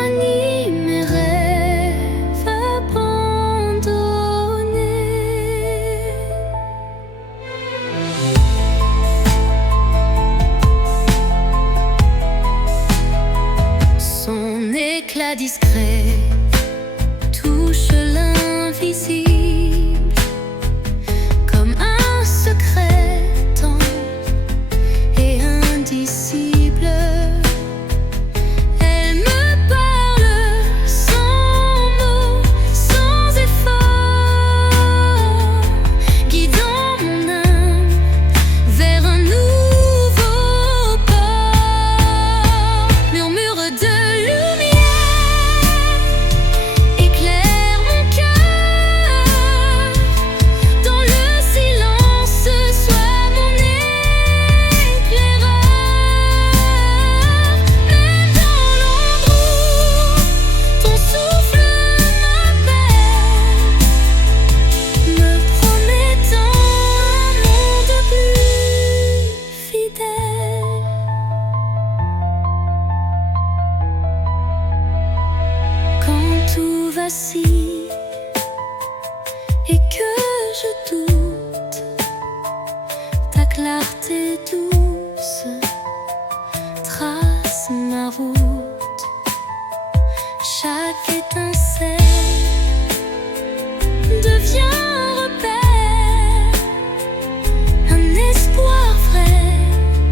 raniment mes rêves abandonnés. Son éclat discret touche l'invisible comme un secret tendre et indicible. Elle me parle sans mots, sans effort, guidant mon âme vers un nouveau port. Murmure de lumière éclaire mon cœur, dans le silence sois mon éclaireur. Même dans l'ombre où ton souffle m'appelle, me promettant un monde plus fidèle. Quand tout vacille et que je doute, ta clarté douce trace ma route. Chaque étincelle devient un repère, un espoir vrai,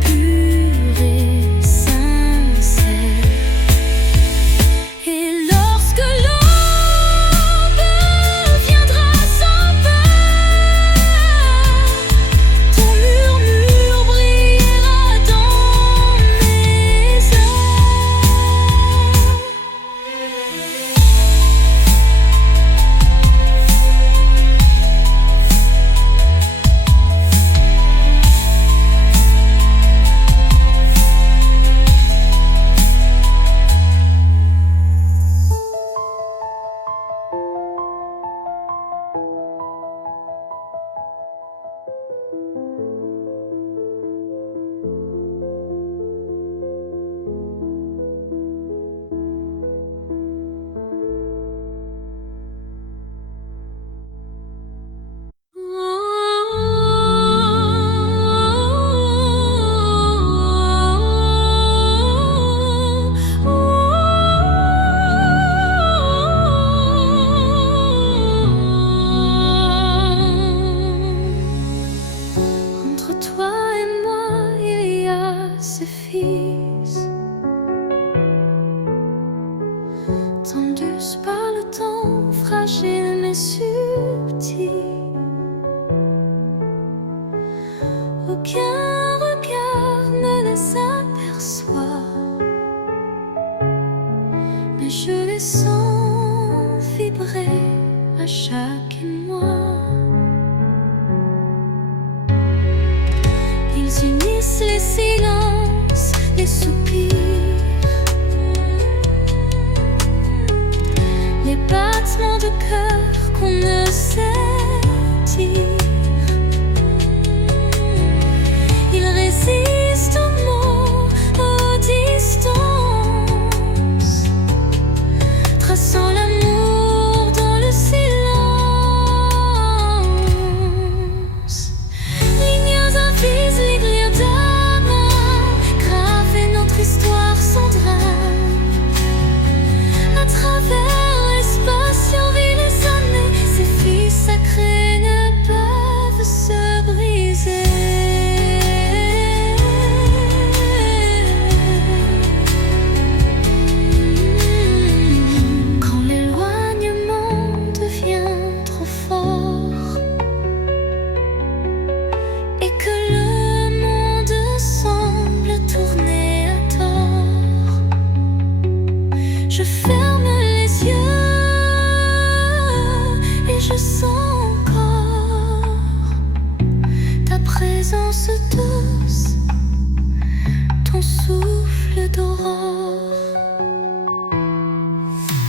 pur et sincère. Et lorsque l'aube viendra sans peur, ton murmure brillera dans mes heures. Entre toi et moi, il y a ce fils, tendus par le temps, fragile mais subtil. Aucun regard ne les aperçoit, mais je les sens vibrer à chaque émoi. Ils unissent les silences, les soupirs, les battements de cœur qu'on ne sait dire. Ils résistent aux mots, aux distances, traçant l'amour dans le silence. Lignes invisibles d'amour, graver notre histoire sans drame. À travers l'espace survit les années, ces fils sacrés ne peuvent se briser. Quand l'éloignement devient trop fort et que le monde semble tourner à tort, je ferme les yeux et je sens encore ta présence douce, ton souffle d'aurore.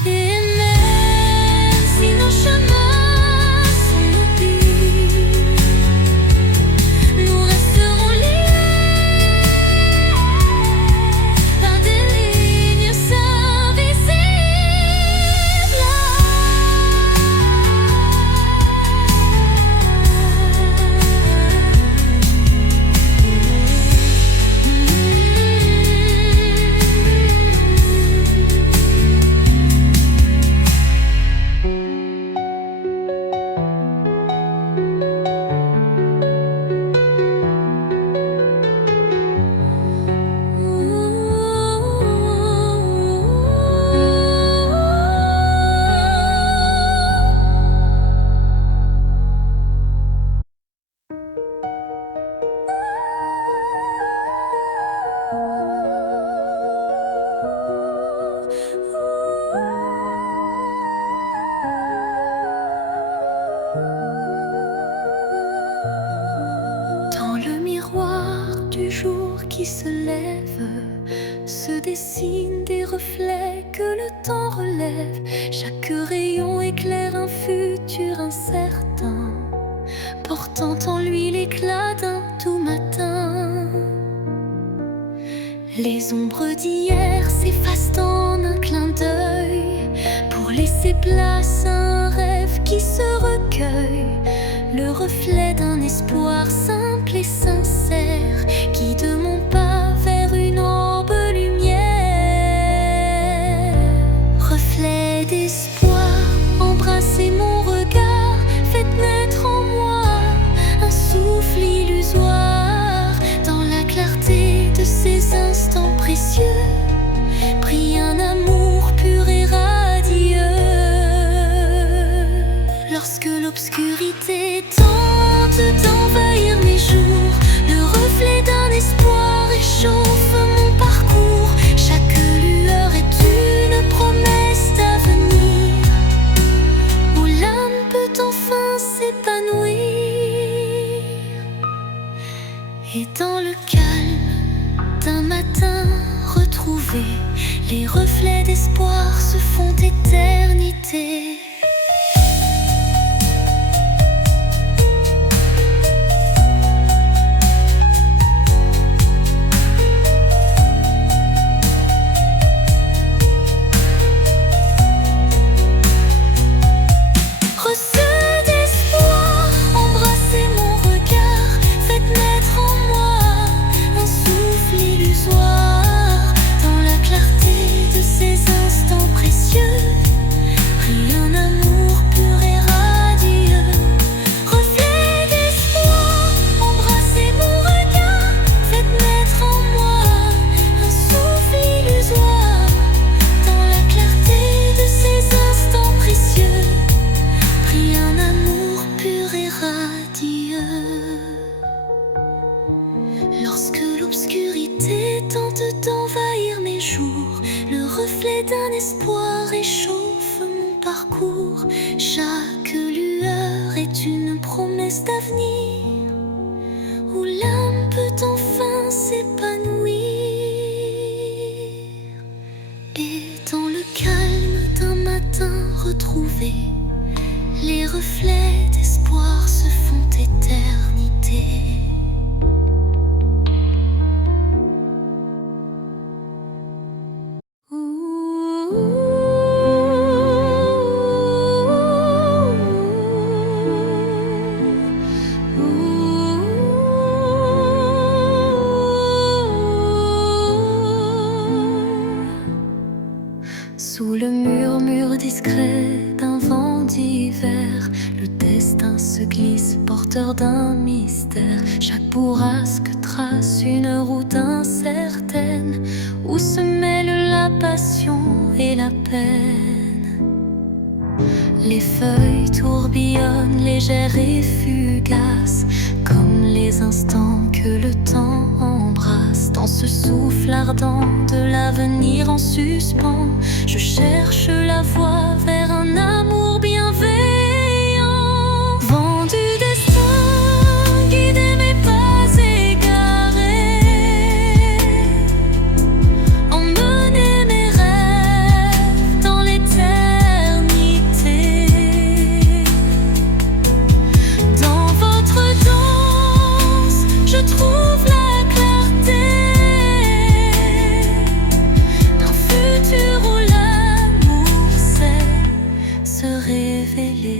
Et même si nos chemins sont mobiles, nous resterons liés par des lignes invisibles. temps relève, chaque rayon éclaire un futur incertain, portant en lui l'éclat d'un tout matin. Les ombres d'hier s'effacent en un clin d'œil, pour laisser place à un rêve qui se recueille, le reflet d'un espoir simple et sincère, guide mon pas vers une aube lumière. Reflet d'espoir, embrassez mon regard, faites naître en moi un souffle illusoire. Dans la clarté de ces instants précieux, brille un amour pur et radieux. Lorsque l'obscurité tente d'envahir mes jours, le reflet d'un espoir réchauffe mon parcours. Chaque lueur est une promesse d'avenir, où l'âme peut enfin s'épanouir. Et dans le calme d'un matin retrouvé, les reflets d'espoir se font éternité. Lorsque l'obscurité tente d'envahir mes jours, le reflet d'un espoir réchauffe mon parcours. Chaque lueur est une promesse d'avenir, où l'âme peut enfin s'épanouir. Et dans le calme d'un matin retrouvé, les reflets d'espoir se font éternité. Sous le murmure discret d'un vent d'hiver, le destin se glisse, porteur d'un mystère. Chaque bourrasque trace une route incertaine, où se mêlent la passion et la peine. Les feuilles tourbillonnent, légères et fugaces, comme les instants que le temps embrasse. Dans ce souffle ardent de l'avenir en suspens, je cherche la voie vers un amour bienveillant. Vent du destin, guidez mes pas égarés, emmenez mes rêves dans l'éternité. Dans votre danse, je trouve la clarté d'un futur où l'amour sait se révéler.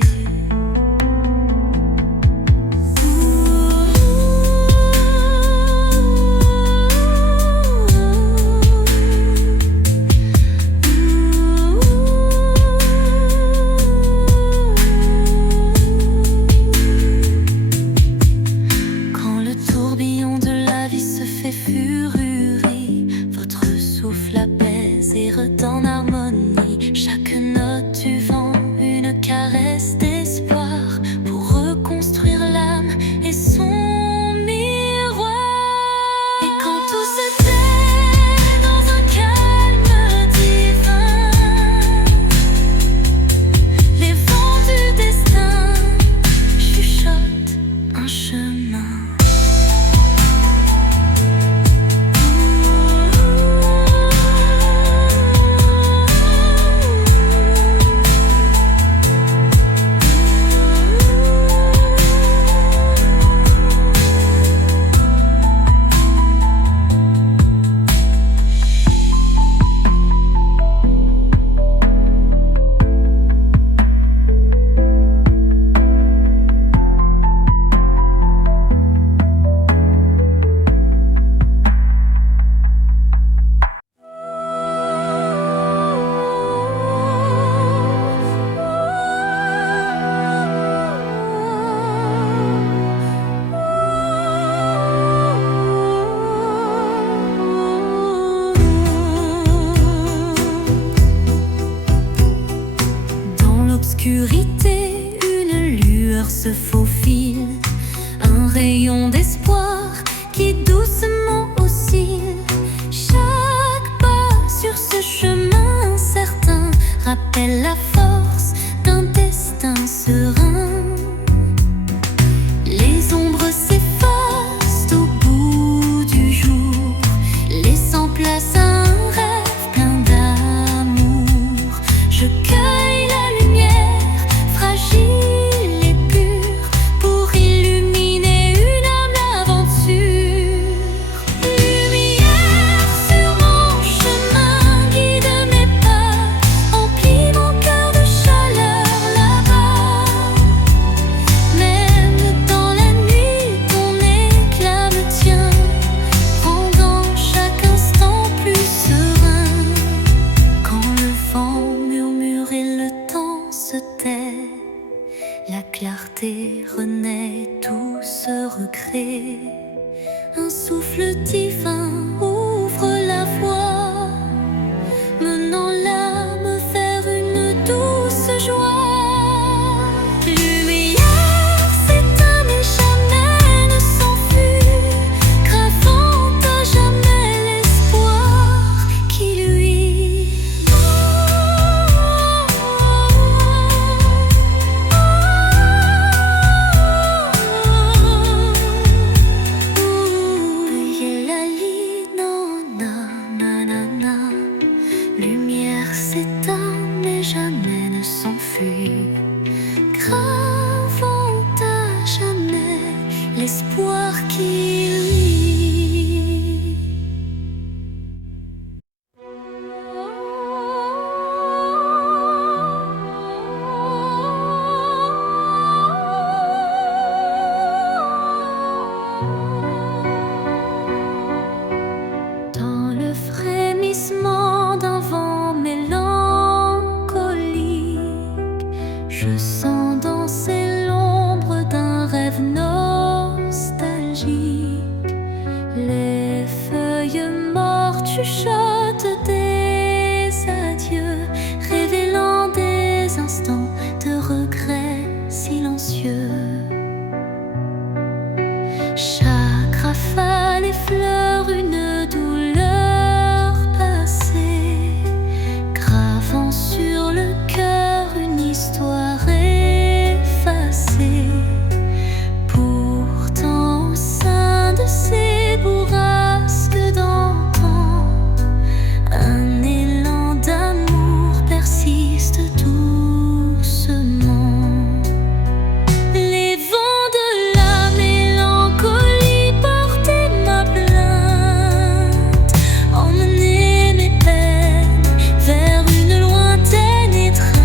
Quand le tourbillon de la vie se fait furie, votre souffle apaise et redonne harmonie. Chaque note du vent, une caresse d'espoir, pour reconstruire l'âme et son miroir. Et quand tout se tait dans un calme divin, les vents du destin chuchotent un chemin. l'obscurité, une lueur se faufile, un rayon d'espoir qui doucement oscille. Chaque pas sur ce chemin incertain rappelle la force d'un destin serein. Les ombres s'effacent au bout du jour, laissant place à un rêve plein d'amour. Je cueille la lumière, fragile et pure, pour illuminer une âme d'aventure. Lumière sur mon chemin, guide mes pas, emplis mon cœur de chaleur là-bas. Même dans la nuit, ton éclat me tient, rendant chaque instant plus serein. Quand le vent murmure et le temps se tait, la clarté renaît, tout se recrée. Un souffle divin ouvre la voie, menant l'âme vers une douce joie. Lumière s'éteint mais jamais ne s'enfuit, gravant à jamais l'espoir qui luit. Veillez la lit, non, nanana. Lumière s'éteint mais jamais ne s'enfuit, gravant à jamais l'espoir qui luit. Dans le frémissement d'un vent mélancolique, je sens danser l'ombre d'un rêve nostalgique. Les feuilles mortes chuchotent des adieux, révélant des instants de regret silencieux. Chaque rafale effleure une douleur passée, gravant sur le cœur une histoire effacée. Pourtant, au sein de ces bourrasques d'antan, un élan d'amour persiste doucement. Les vents de la mélancolie portaient ma plainte, emmenaient mes peines vers une lointaine étreinte.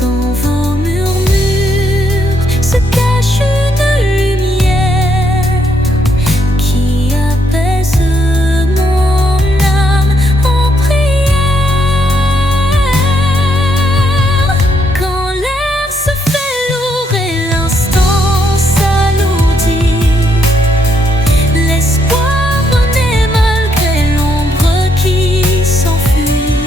Dans vos murmures se cache une lumière qui apaise mon âme en prière. Quand l'air se fait lourd et l'instant s'alourdit, l'espoir renaît malgré l'ombre qui s'enfuit.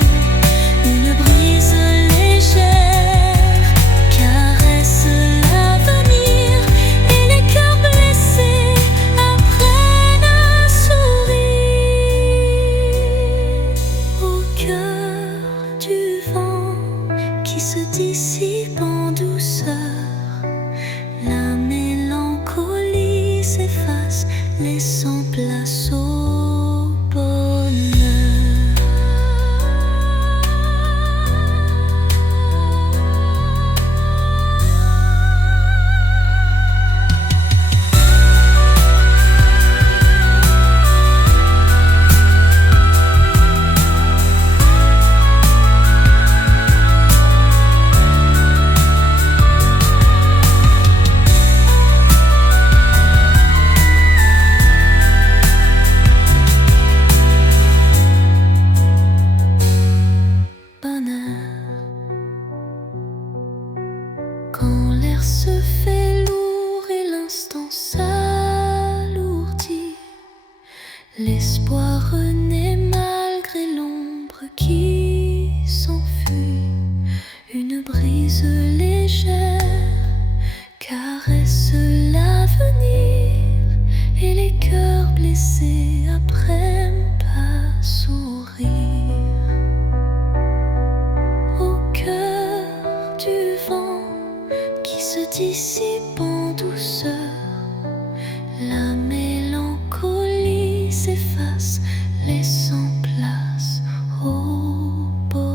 Une brise légère caresse l'avenir et les cœurs blessés apprennent à sourire. Au cœur du vent qui se dissipe en douceur, la mélancolie s'efface, laissant place au bonheur. Quand l'air se fait lourd et l'instant s'alourdit, l'espoir renaît malgré l'ombre qui s'enfuit. Une douce, légère, caresse l'avenir et les cœurs blessés apprennent à sourire. Au cœur du vent qui se dissipe en douceur, la mélancolie s'efface, laissant place au bonheur.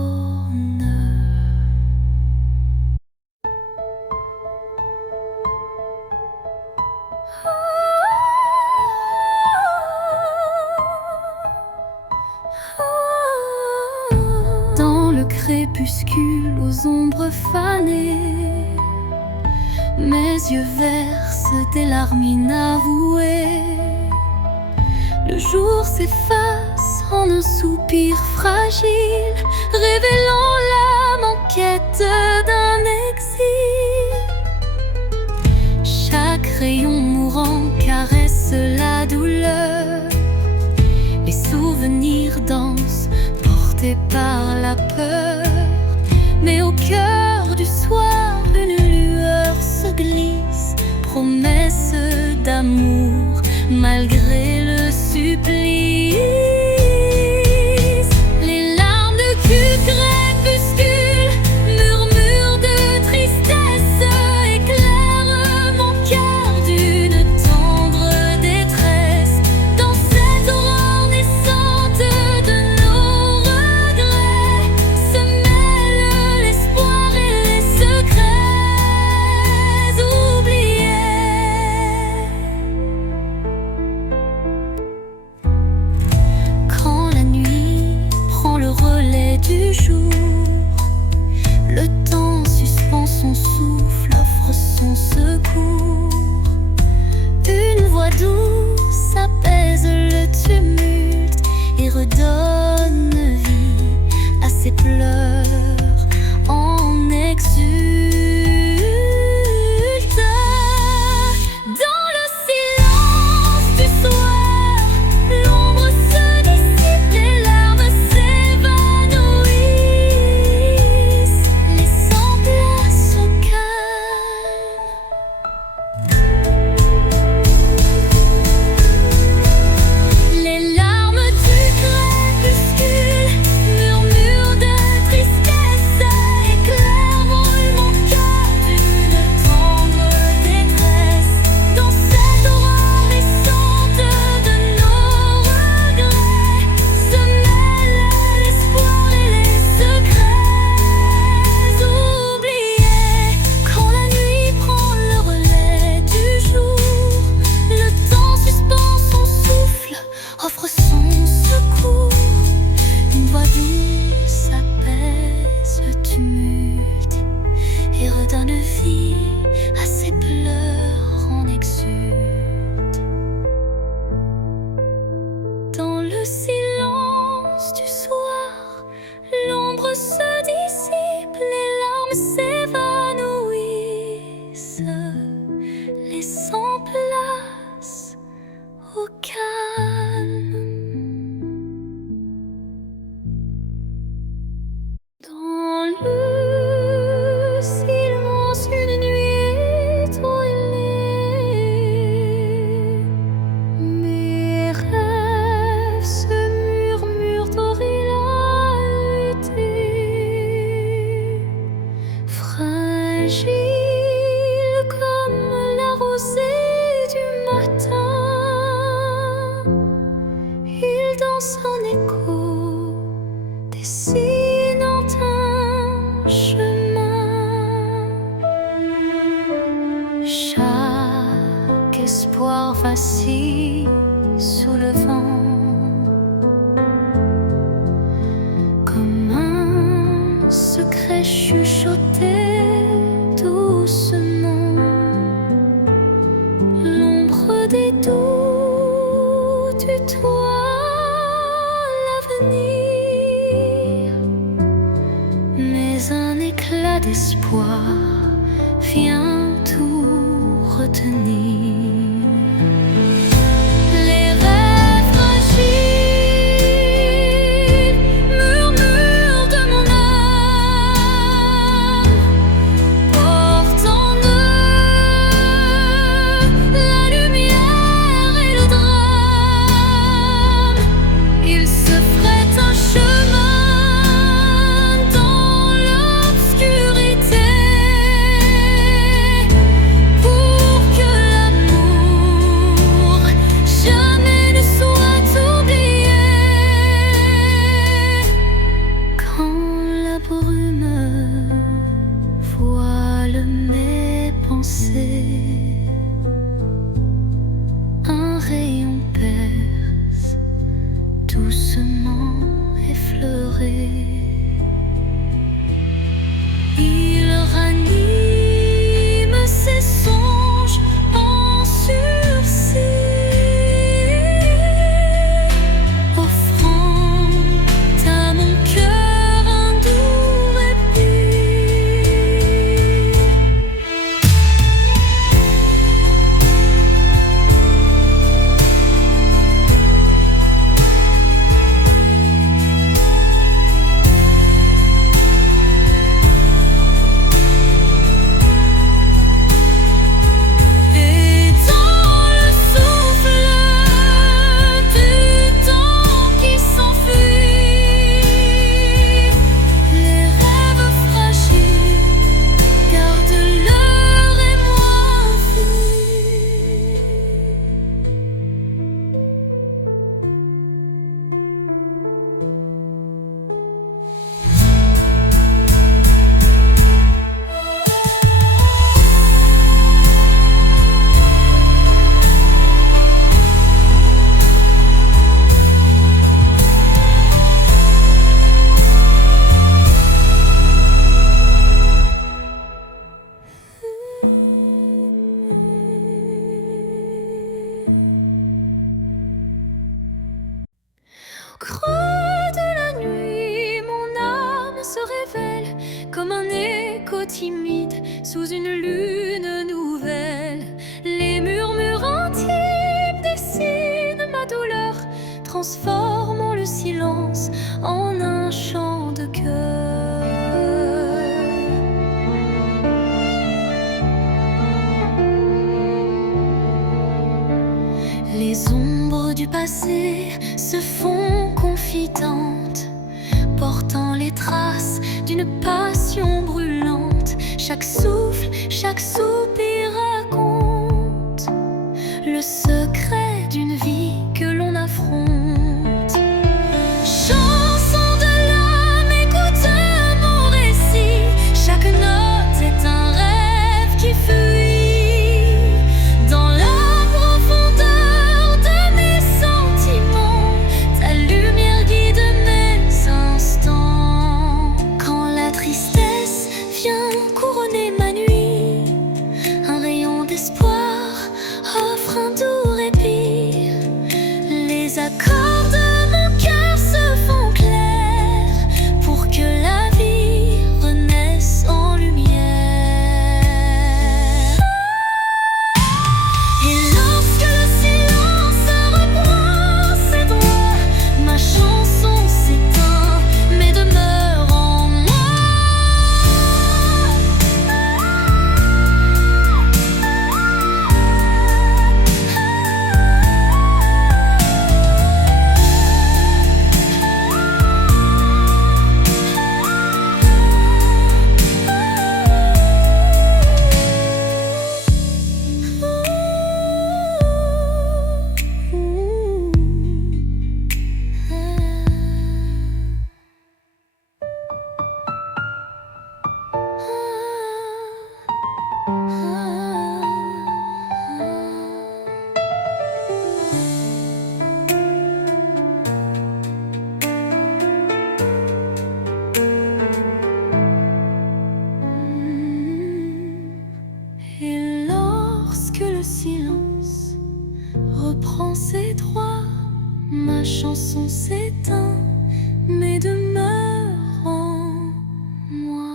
Dans le crépuscule aux ombres fanées, mes yeux versent des larmes inavouées. Le jour s'efface en un soupir fragile, révélant l'âme en quête d'un exil. Chaque rayon mourant caresse la douleur. Les souvenirs dansent, portés par la peur. Mais au cœur du soir, une lueur se glisse, promesse d'amour malgré le supplice. Les larmes de crépuscule, murmures de tristesse, éclairent mon cœur d'une tendre détresse. Dans cette aurore naissante de nos regrets se mêlent l'espoir et les secrets oubliés. Quand la nuit prend le relais du jour, le temps suspend son souffle, offre son secours. Une voix douce apaise le tumulte et redonne vie à ses pleurs en exulte. Dans le silence du soir, l'ombre se dissipe, les larmes s'évanouissent, laissant place au calme. Les larmes du crépuscule, murmures de tristesse, éclairent mon cœur d'une tendre détresse. Dans cette aurore naissante de nos regrets se mêlent l'espoir et les secrets oubliés. Quand la nuit prend le relais du jour, le temps suspend son souffle, offre son secours. Une voix douce apaise le tumulte et redonne vie à ses pleurs en exulte. Dans le silence du soir, l'ombre se dissipe, les larmes s'évanouissent, laissant place au calme. Dans le silence, une nuit étoilée, mes rêves se murmurent aux réalités, fragiles comme la rosée du matin. Ils dansent en écho, dessinant un chemin. Chaque espoir vacille sous le vent, comme un secret chuchoté doucement. L'ombre des doutes tutoie l'avenir, mais un éclat d'espoir vient tout retenir. Les rêves fragiles, murmures de mon âme, Il ranime ses songes en sursis, offrant à mon cœur un doux répit. Et dans le souffle du temps qui s'enfuit, les rêves fragiles gardent leur émoi enfui. Au creux de la nuit, mon âme se révèle comme un écho timide sous une lune nouvelle. Les murmures intimes dessinent ma douleur, transformant le silence en un chant de cœur. Les ombres du passé se font confidentes, portant les traces d'une passion brûlante. Chaque souffle, chaque soupir raconte le secret d'une vie que l'on affronte. Chanson de l'âme, écoute mon récit. Chaque note est un rêve qui fuit dans la profondeur de mes sentiments. Ta lumière guide mes instants. Quand la tristesse vient couronner ma nuit, un rayon d'espoir offre un doux répit. Les accords de mon cœur se font clairs pour que la vie renaisse en lumière. Et lorsque le silence reprend ses droits, ma chanson s'éteint mais demeure en moi. Et lorsque le silence reprend ses droits, ma chanson s'éteint mais demeure en moi.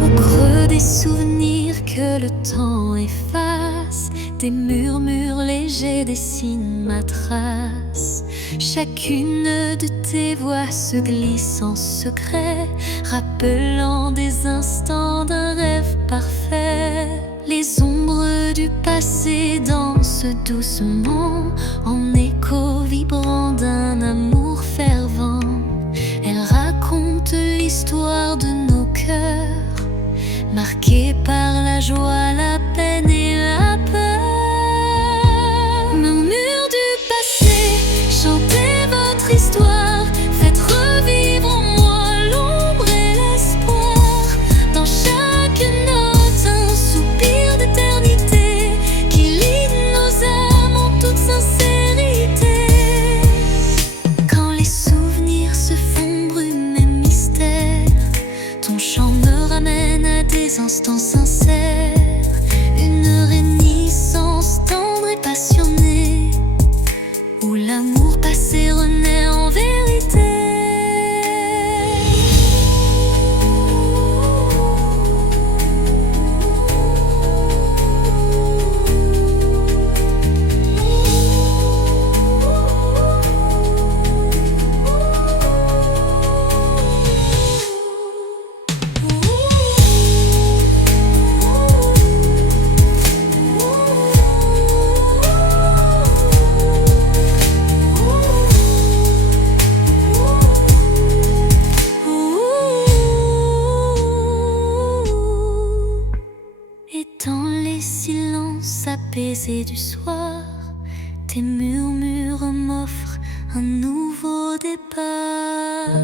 Au creux des souvenirs que le temps efface, des murmures légers dessinent ma trace. Chacune de tes voix se glisse en secret, rappelant des instants d'un rêve parfait. Les ombres du passé dansent doucement, en écho vibrant d'un amour fervent. Elles racontent l'histoire de nos cœurs, marqués par la joie, la peine et la peur. s'apaiser du soir. Tes murmures m'offrent un nouveau départ.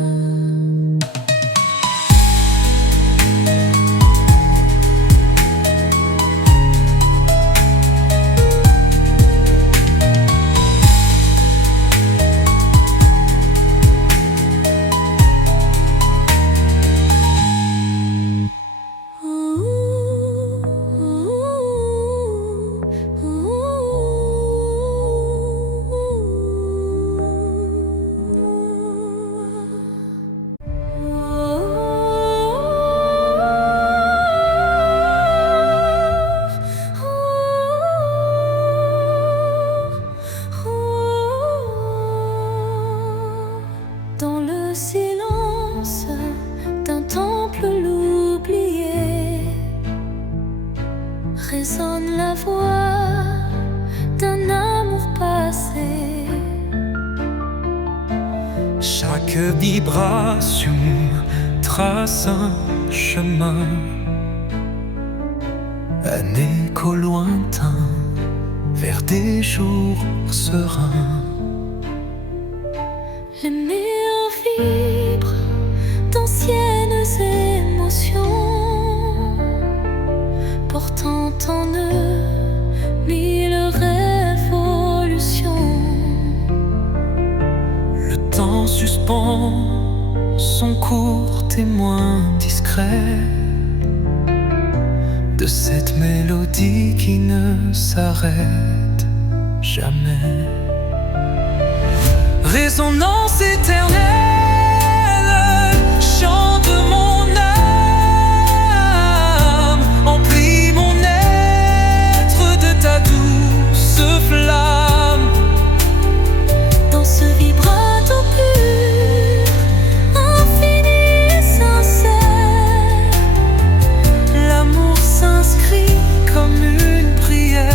Dans le silence d'un temple l'oublié, résonne la voix d'un amour passé. Chaque vibration trace un chemin, un écho lointain vers des jours sereins. Les murs vibrent d'anciennes émotions, portant en eux mille révolutions. Le temps suspend son court témoin discret de cette mélodie qui ne s'arrête jamais. Résonance éternelle, chant de mon âme, emplis mon être de ta douce flamme. Dans ce vibrato pur, infini et sincère, L'amour s'inscrit comme une prière.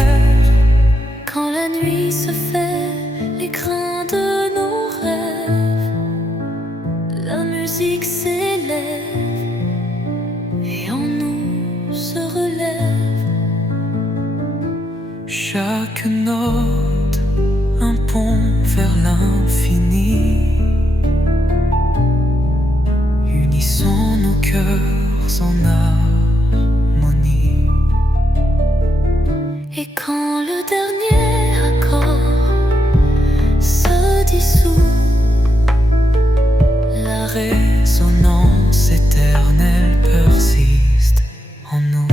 quand la nuit se fait l'écrin de nos rêves, la musique s'élève et en nous se relève. Chaque note un pont vers l'infini. Unissons nos cœurs en harmonie. Et quand le dernier accord se dissout, La résonance éternelle persiste en nous.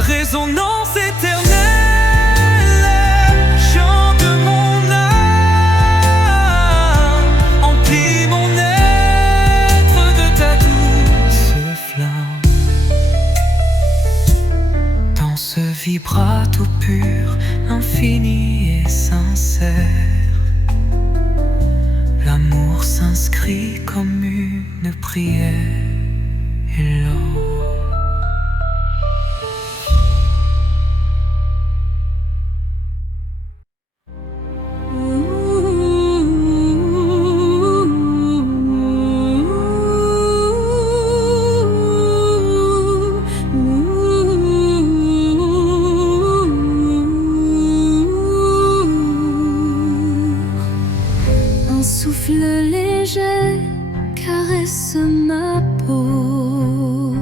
Résonance éternelle, chant de mon âme, emplis mon être de ta douce flamme. Dans ce vibrato pur, infini et sincère, l'amour s'inscrit comme une prière et l'or. un souffle léger caresse ma peau.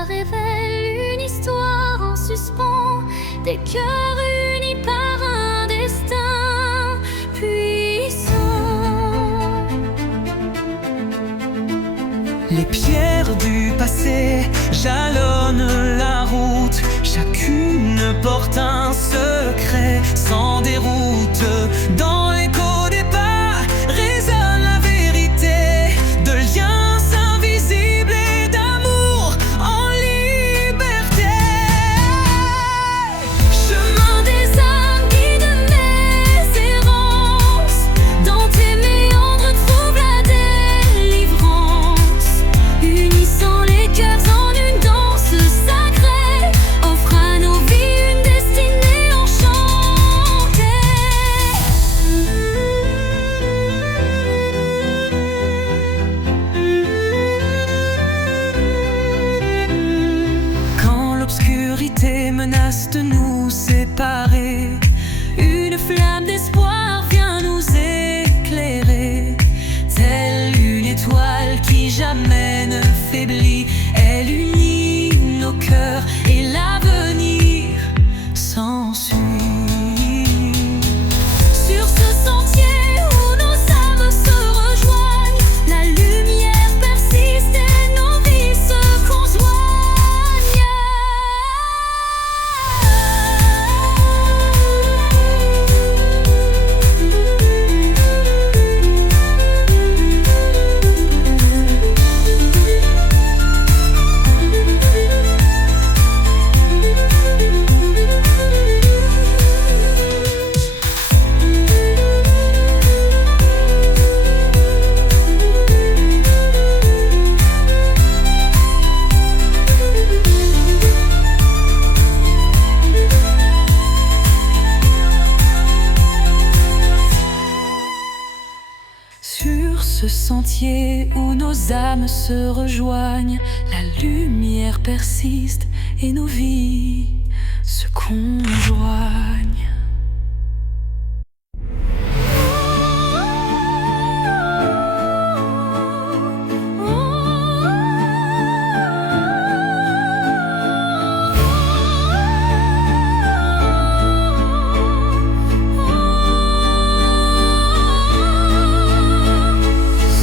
ça révèle une histoire en suspens, des cœurs unis par un destin puissant. Les pierres du passé jalonnent la route, chacune porte un secret sans déroute. Dans l'écho des pas résonne la vérité de liens invisibles et d'amour en liberté. Chemin des âmes, guide mes errances, dans tes méandres trouve la délivrance, unissant les cœurs en une danse sacrée, offre à nos vies une destinée enchantée. Quand l'obscurité menace de nous séparer, une flamme d'espoir vient nous éclairer. Telle une étoile qui jamais ne faiblit, elle unit nos cœurs et l'avenir s'ensuit. Sur ce sentier où nos âmes se rejoignent, la lumière persiste et nos vies se conjoignent. Sur ce sentier où nos âmes se rejoignent, la lumière persiste et nos vies se conjoignent.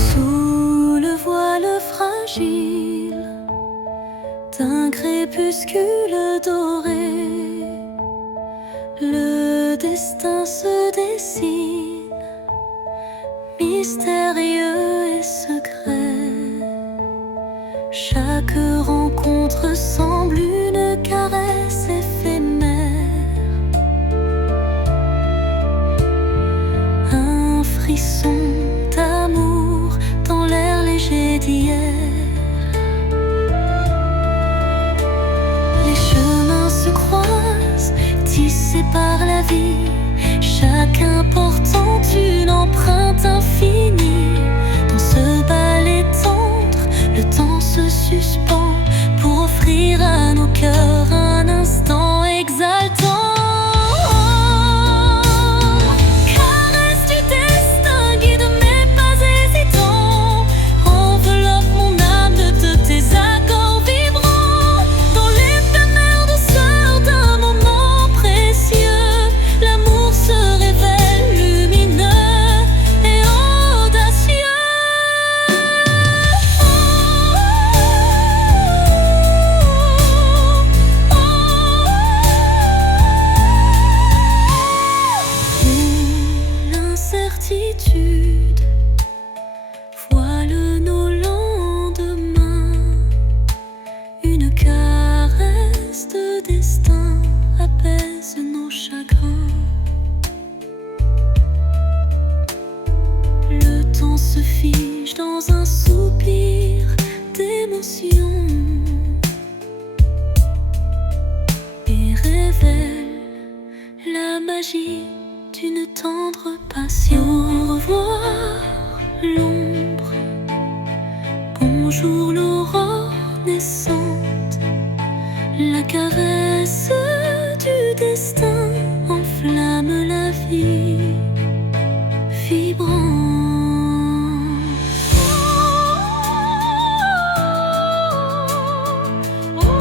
Sous le voile fragile d'un crépuscule doré, le destin se dessine, mystérieux et secret. Chaque rencontre semble une caresse éphémère, un frisson d'amour dans l'air léger d'hier. Les chemins se croisent, tissés par la vie, chacun portant une empreinte infinie. Dans ce ballet tendre, le temps se suspend pour offrir à nos cœurs un instant exaltant. Caresse du destin, guide mes pas hésitants, enveloppe mon âme de tes accords vibrants. Dans l'éphémère douceur d'un moment précieux, l'amour se révèle lumineux et audacieux. L'incertitude voile nos lendemains, une caresse de destin apaise nos chagrins. Le temps se fige dans un soupir d'émotion et révèle la magie d'une tendre passion. Au revoir l'ombre, bonjour l'aurore naissante, la caresse du destin enflamme la vie vibrante. Oh, oh, oh.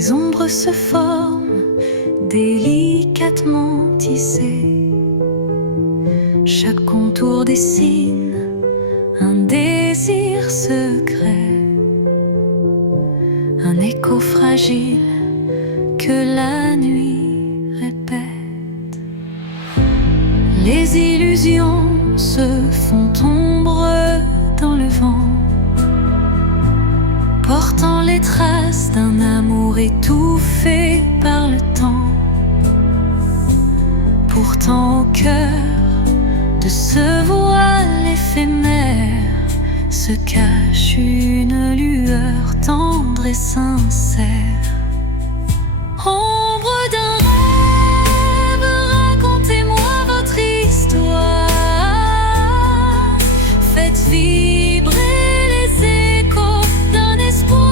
Les ombres se forment, délicatement tissées. Chaque contour dessine un désir secret, un écho fragile que la nuit répète. Les illusions se font ombre dans le vent, portant les traces d'un amour étouffé par le temps. Pourtant au cœur de ce voile éphémère se cache une lueur tendre et sincère. Ombre d'un rêve, racontez-moi votre histoire. Faites vibrer les échos d'un espoir.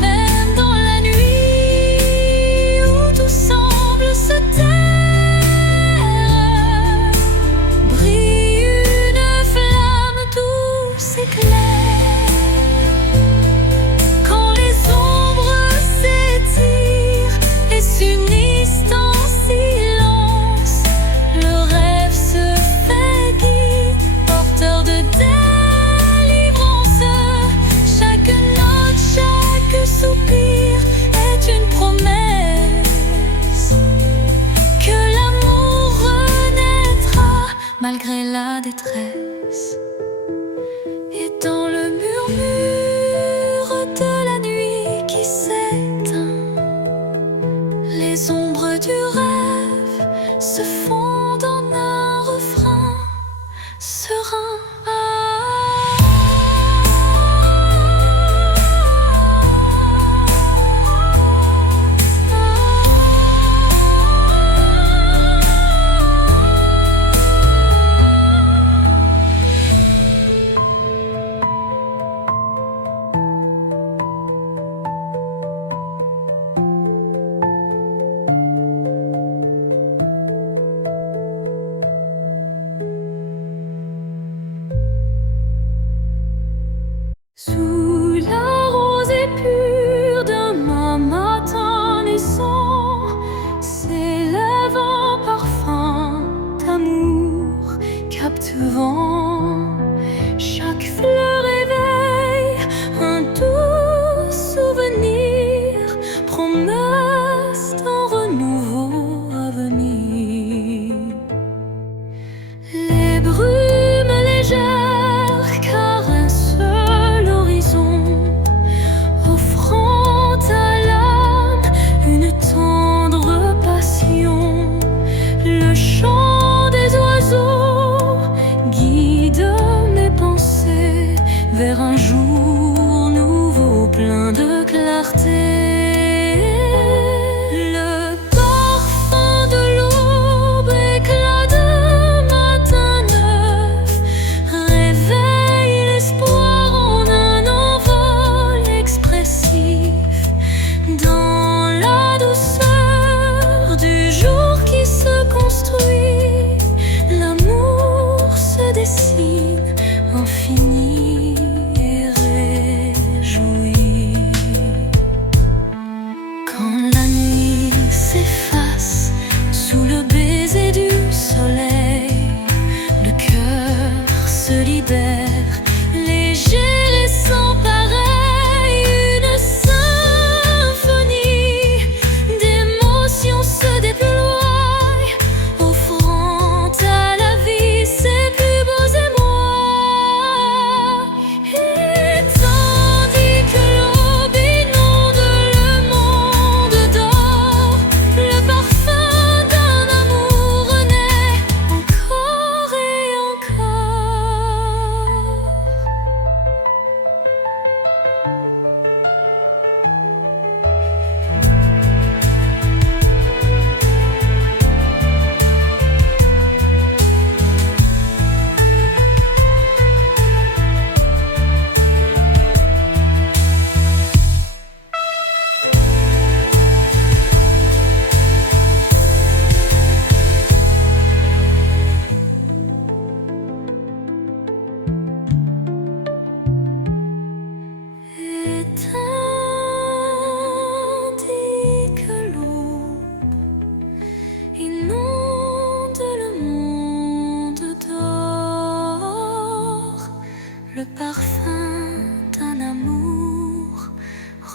Même dans la nuit où tout semble se taire, brille une flamme douce et claire. Quand les ombres s'éteignent,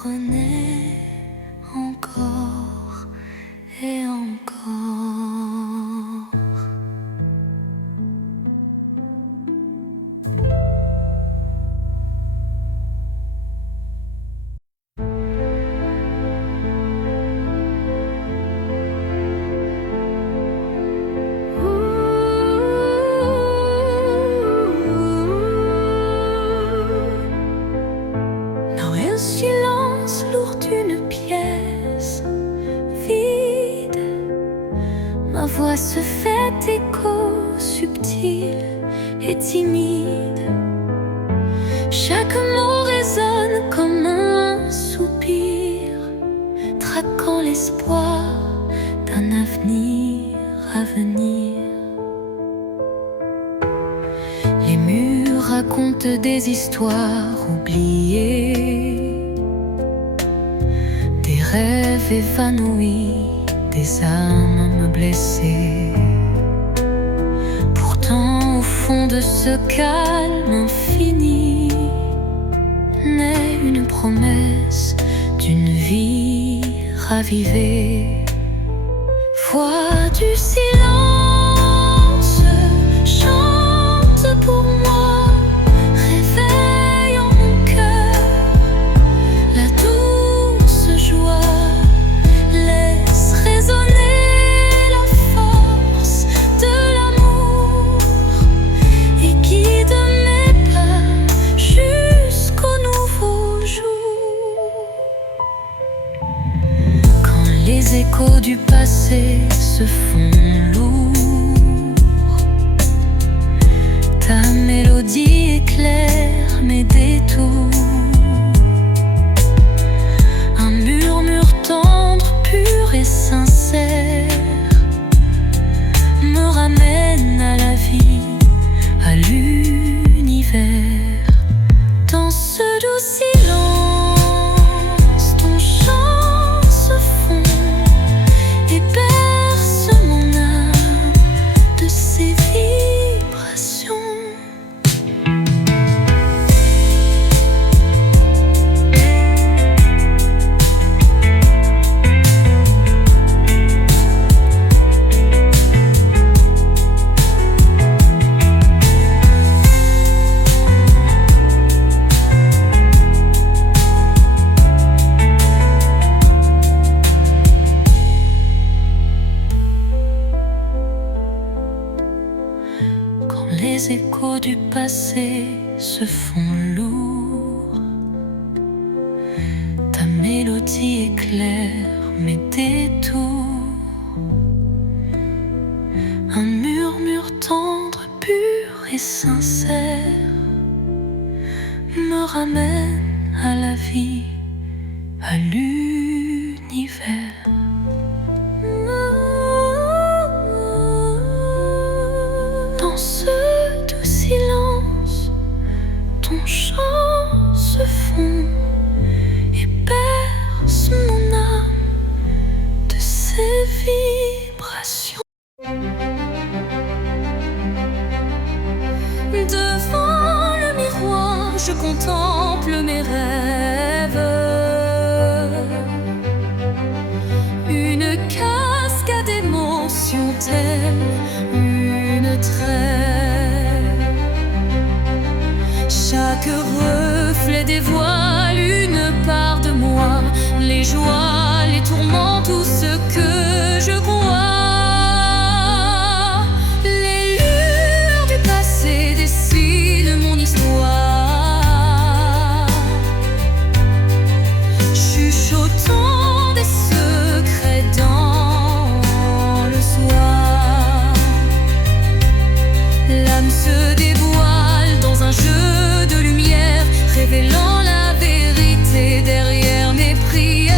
renaît encore et encore. Un silence lourd d'une pièce vide. Ma voix se fait écho subtil et timide. Chaque mot résonne comme un soupir, traquant l'espoir d'un avenir à venir. Les murs racontent des histoires oubliées, des rêves évanouis, des âmes blessées. Pourtant, au fond de ce calme infini, naît une promesse d'une vie ravivée. Voix du silence, chante pour moi, réveille en mon cœur la douce joie, laisse résonner la force de l'amour et guide mes pas jusqu'au nouveau jour. Quand les échos du passé se font lourds, ta mélodie éclaire mes détours. Un murmure tendre, pur et sincère me ramène à la vie, à l'univers. Dans ce doux silence, ton chant se fond et berce mon âme de ses vibrations. Quand les échos du passé se font lourds, ta mélodie éclaire mes détours. Un murmure tendre, pur et sincère me ramène à la vie, à l'univers. Dans ce doux silence, ton chant se fond et berce mon âme de ses vibrations. Devant le miroir, je contemple mes rêves. Une cascade d'émotions telle une trêve. Chaque reflet dévoile une part de moi, les joies, les tourments, tout ce que je crois. Les lueurs du passé dessinent mon histoire, chuchotant des secrets dans le soir. L'âme se dévoile dans un jeu de lumière, révélant la vérité derrière mes prières.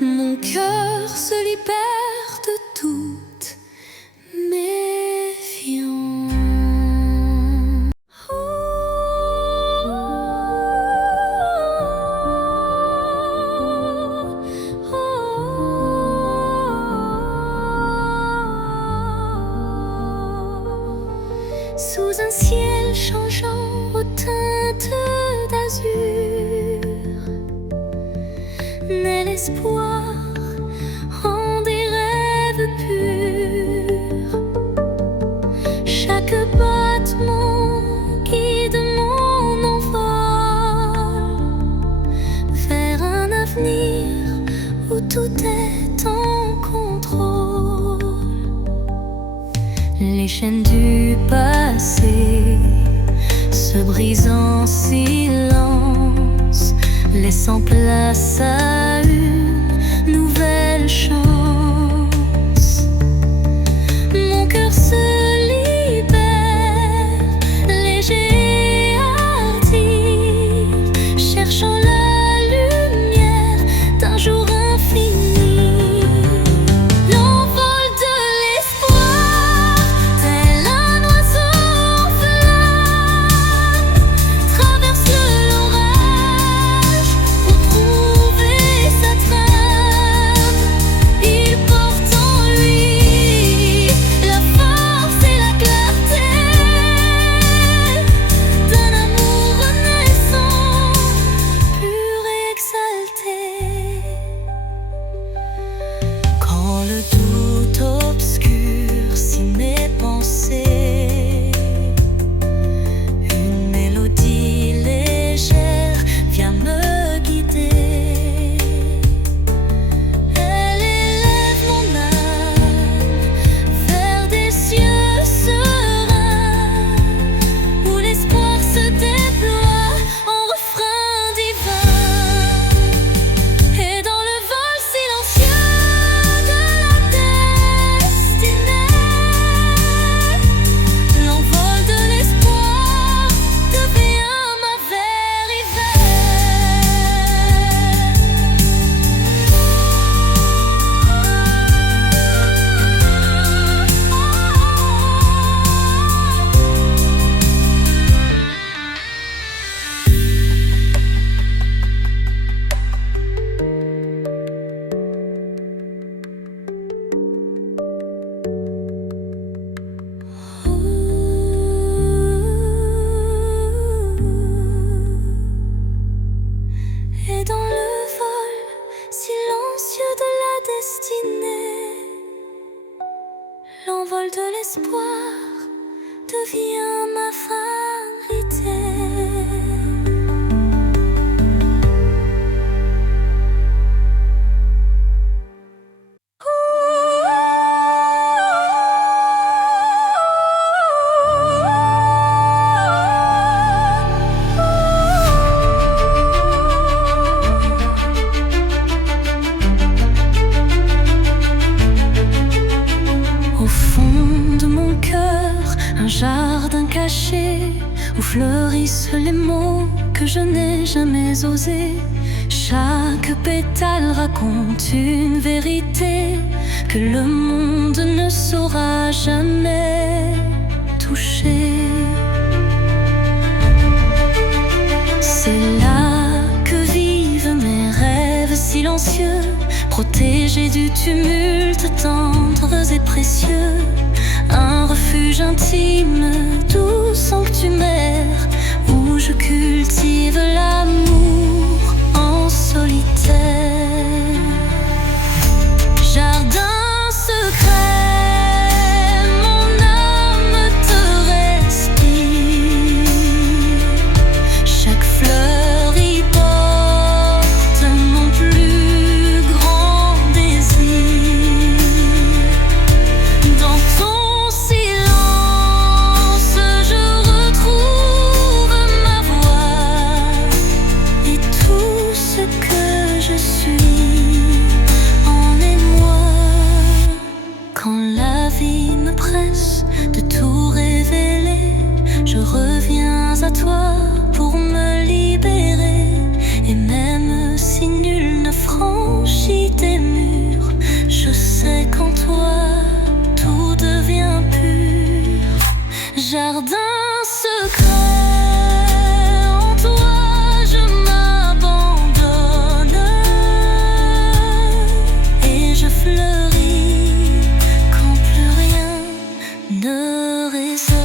Mon cœur se libère de toute méfiance. Sous un ciel changeant aux teintes d'azur, naît l'espoir en des rêves purs. Chaque battement guide mon envol vers un avenir où tout est en contrôle. Les chaînes du passé se brisent en silence, laissant place à une nouvelle chance. Mon cœur se libère, léger et hardi, cherchant la lumière d'un jour infini. L'envol de l'espoir, tel un oiseau en flamme, traverse l'orage pour trouver sa trame. Il porte en lui la force et la clarté d'un amour renaissant, pur et exalté. Quand le doute obscurcit mes pensées, une mélodie légère vient me guider. Elle élève mon âme vers des cieux sereins, où l'espoir se déploie en refrain divin. Et dans le vol silencieux de la destinée, l'envol de l'espoir devient ma vérité. Et dans le vol silencieux de la destinée, l'envol de l'espoir devient ma vérité. Au fond de mon cœur, un jardin caché où fleurissent les mots que je n'ai jamais osés. Chaque pétale raconte une vérité que le monde ne saura jamais toucher. C'est là que vivent mes rêves silencieux, protégés du tumulte, tendres et précieux. Un refuge intime, doux sanctuaire, où je cultive l'amour en solitaire. Jardin secret, mon âme te respire. Chaque fleur y porte mon plus grand désir. Dans ton silence, je retrouve ma voix et tout ce que je suis en émoi. Quand la vie me presse de tout révéler, je reviens à toi pour me libérer. Et même si nul ne fera franchis tes murs, je sais qu'en toi tout devient pur. Jardin secret, en toi je m'abandonne et je fleuris quand plus rien ne résonne.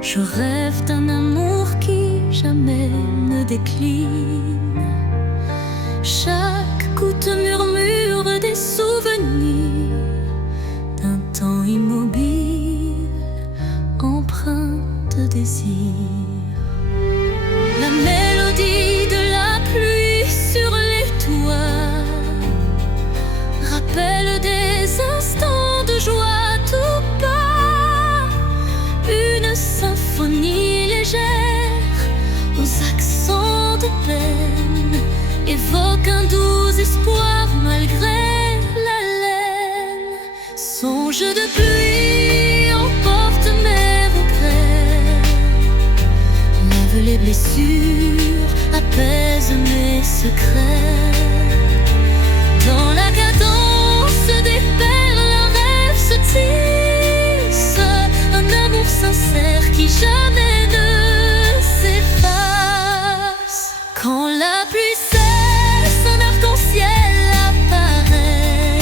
Je rêve d'un amour qui jamais ne décline. Chaque goutte murmure des souvenirs d'un temps immobile, empreint de désir. La mélodie de la pluie sur les toits rappelle des instants de joie tout bas. Une symphonie légère aux accents de peine évoque un doux espoir malgré la laine. Songe de pluie emporte mes regrets, lave les blessures, apaise mes secrets. Dans la cadence des perles, un rêve se tisse, un amour sincère qui jamais ne s'efface. Quand la pluie cesse, un arc-en-ciel apparaît,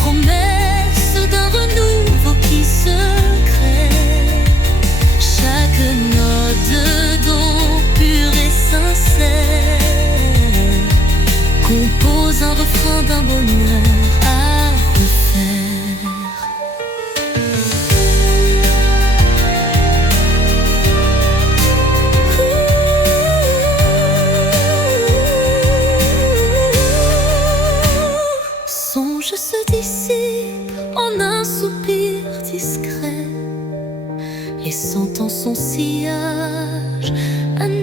promesse d'un renouveau qui se crée. Chaque note de don pur et sincère compose un refrain d'un bonheur à refaire. Songe se dissipe en un soupir discret, laissant en son sillage un